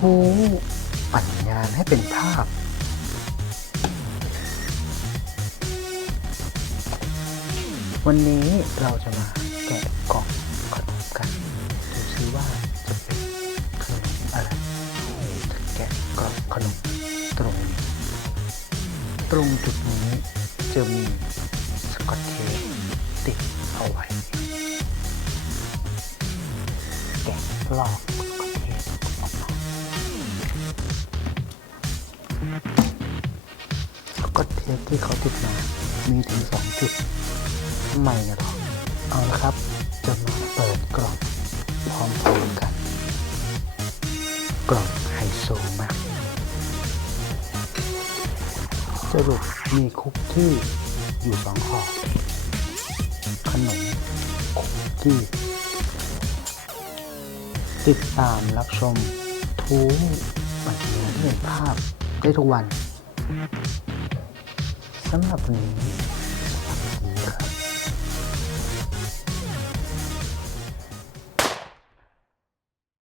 ทูปั่นงานให้เป็นภาพ วันนี้เราจะมาแกะกล่องขนมกันดูซิว่าจะเป็นขนมอะไรจะแกะกล่องขนมตรงนี้ตรงจุดนี้จะมีสกอตเทปติดเอาไว้แกะลอก สกอตเทปที่เขาติดมา มีถึงสองจุดทำไมนะหรอเอาละครับ จะมาเปิดกล่องพร้อมๆกัน กล่องไฮโซมาก สรุปมีคุกกี้อยู่สองห่อขนมคุกกี้ ติดตามรับชมทูปัจจุบันเห็นภาพ ได้ทุกวันสำหรับวันนี้